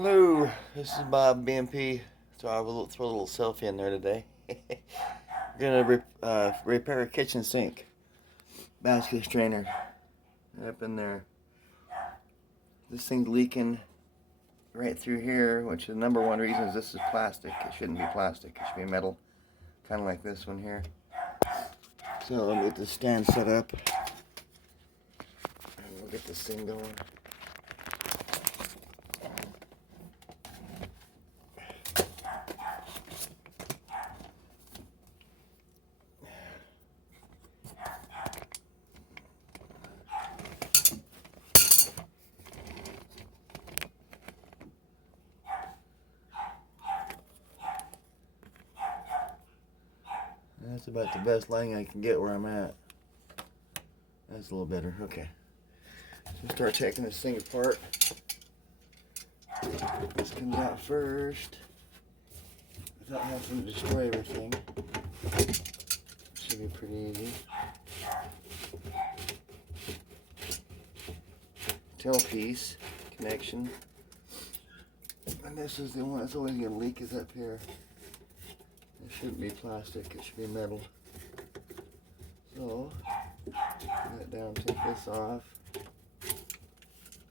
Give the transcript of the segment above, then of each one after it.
Hello, this is Bob BMP. So I will throw a little selfie in there today. We're gonna repair a kitchen sink basket strainer up in there. This thing's leaking right through here, which the number one reason is this is plastic. It shouldn't be plastic. It should be metal, kind of like this one here. So let me get the stand set up, and we'll get this thing going. That's about the best lighting I can get where I'm at. That's a little better. Okay. So start taking this thing apart. This comes out first without having to destroy everything. Should be pretty easy. Tailpiece connection. And this is the one that's always going to leak, is up here. It shouldn't be plastic, it should be metal. So, put that down, take this off.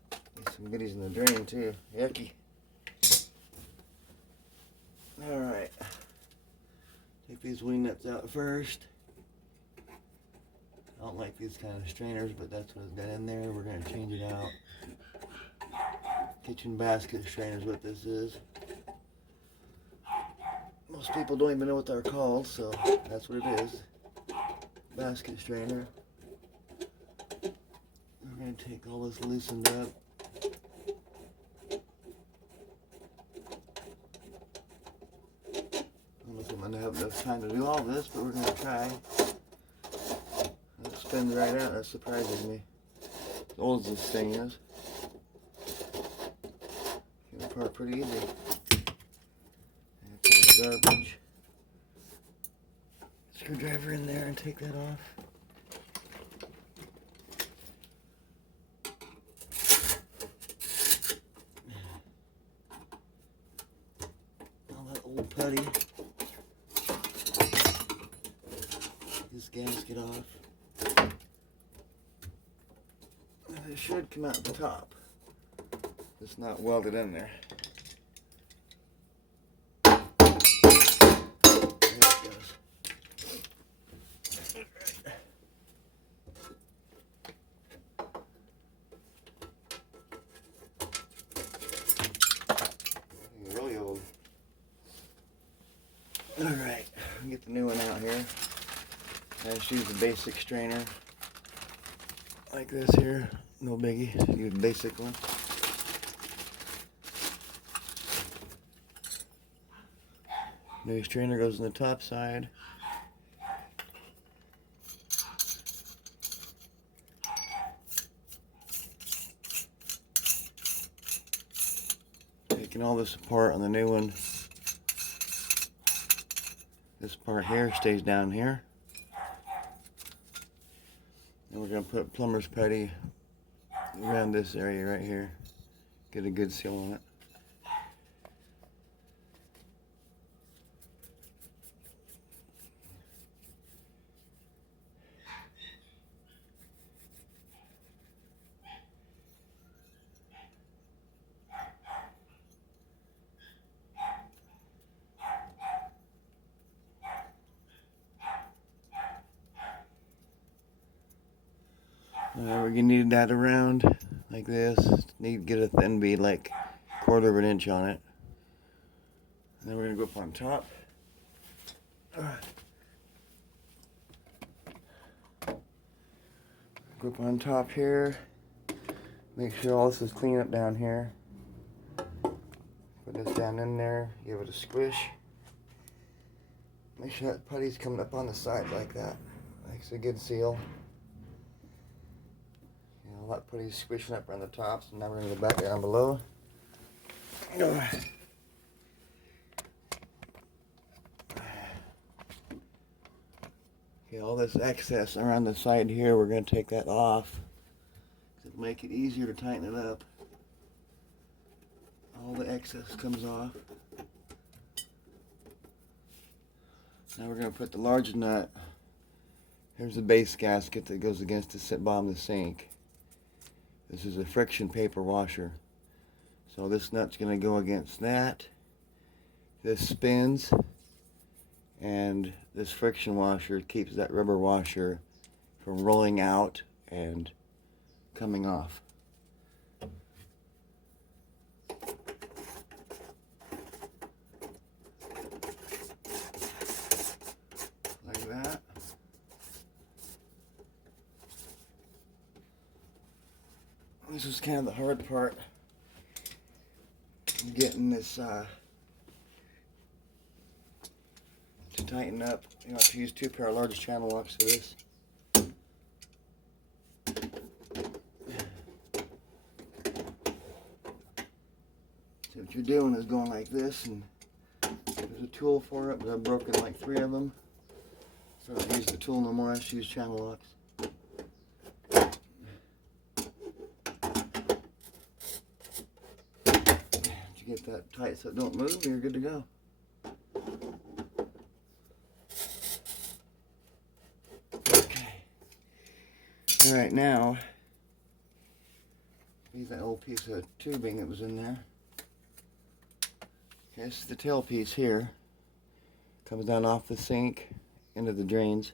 There's some goodies in the drain too. Yucky. Alright. Take these wing nuts out first. I don't like these kind of strainers, but that's what it's got in there. We're going to change it out. Kitchen basket strainer is what this is. Most people don't even know what they're called, so that's what it is. Basket strainer. We're going to take all this loosened up. I don't know if I'm going to have enough time to do all this, but we're going to try. It spins right out. That surprises me. As old as this thing is. Came apart pretty easy. And take the garbage. Screwdriver in there and take that off. All that old putty. This gasket off. And it should come out the top. It's not welded in there. There it goes. Really old. Alright, get the new one out here. I just use the basic strainer. Like this here. No biggie. Just use the basic one. New strainer goes on the top side. Taking all this apart on the new one. This part here stays down here. And we're going to put plumber's putty around this area right here. Get a good seal on it. We're gonna need that around like this. Need to get a thin bead, like 1/4 of an inch on it. And then we're gonna go up on top. Go up on top here. Make sure all this is clean up down here. Put this down in there. Give it a squish. Make sure that putty's coming up on the side like that. Makes a good seal. That putty's squishing up around the top, so now we're going to go back down below. Okay, all this excess around the side here, we're going to take that off. It'll make it easier to tighten it up. All the excess comes off. Now we're going to put the large nut. Here's the base gasket that goes against the bottom of the sink. This is a friction paper washer. So this nut's going to go against that. This spins, and this friction washer keeps that rubber washer from rolling out and coming off. Like that. This was kind of the hard part, getting this to tighten up. You have to use 2 pair of large channel locks for this. So what you're doing is going like this, and there's a tool for it, but I've broken like 3 of them. So I don't use the tool no more, I just use channel locks. Get that tight so it don't move, and you're good to go. Okay. Alright, now, use that old piece of tubing that was in there. Okay, this is the tail piece here. Comes down off the sink into the drains.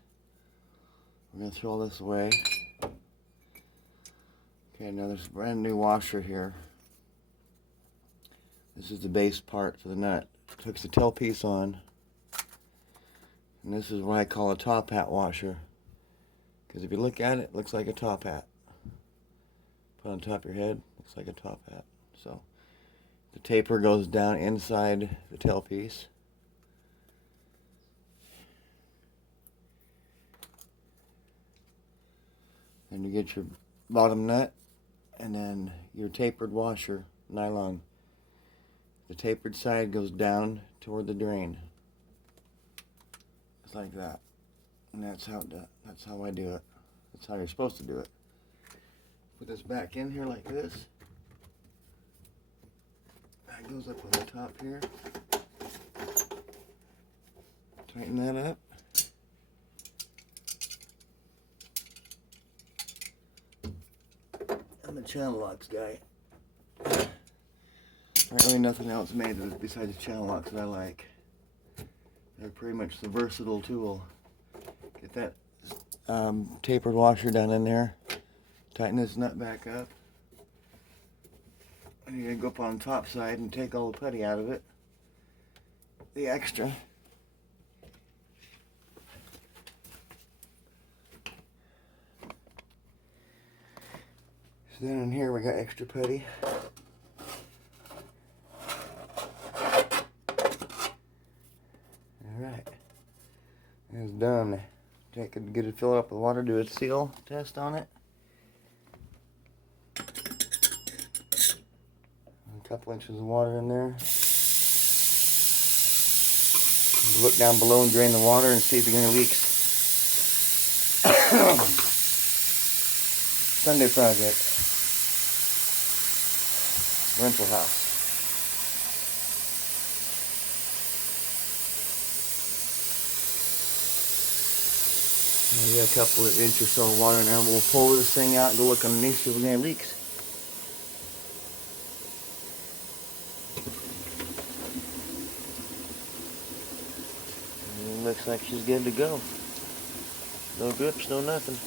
We're going to throw all this away. Okay, now there's a brand new washer here. This is the base part for the nut. It hooks the tail piece on. And this is what I call a top hat washer. Because if you look at it, it looks like a top hat. Put on top of your head, looks like a top hat. So the taper goes down inside the tail piece. And you get your bottom nut, and then your tapered washer, nylon. The tapered side goes down toward the drain. It's like that. And that's how I do it. That's how you're supposed to do it. Put this back in here like this. That goes up on the top here. Tighten that up. I'm a channel locks guy. There's really nothing else made besides channel locks that I like. They're pretty much the versatile tool. Get that tapered washer down in there. Tighten this nut back up. And you're going to go up on the top side and take all the putty out of it. The extra. So then in here we got extra putty. Alright. It's done. Take it, get it filled up with water, do a seal test on it. A couple inches of water in there. Look down below and drain the water and see if you get any leaks. Sunday project. Rental house. We got a couple of inches or so of water in there. We'll pull this thing out and go look underneath, see if we get any leaks. And looks like she's good to go. No drips, no nothing.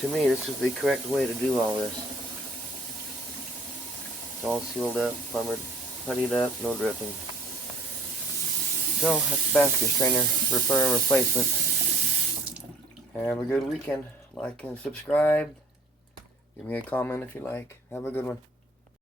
To me, this is the correct way to do all this. It's all sealed up, puttied up, no dripping. So, that's the basket strainer repair and replacement. Have a good weekend. Like and subscribe. Give me a comment if you like. Have a good one.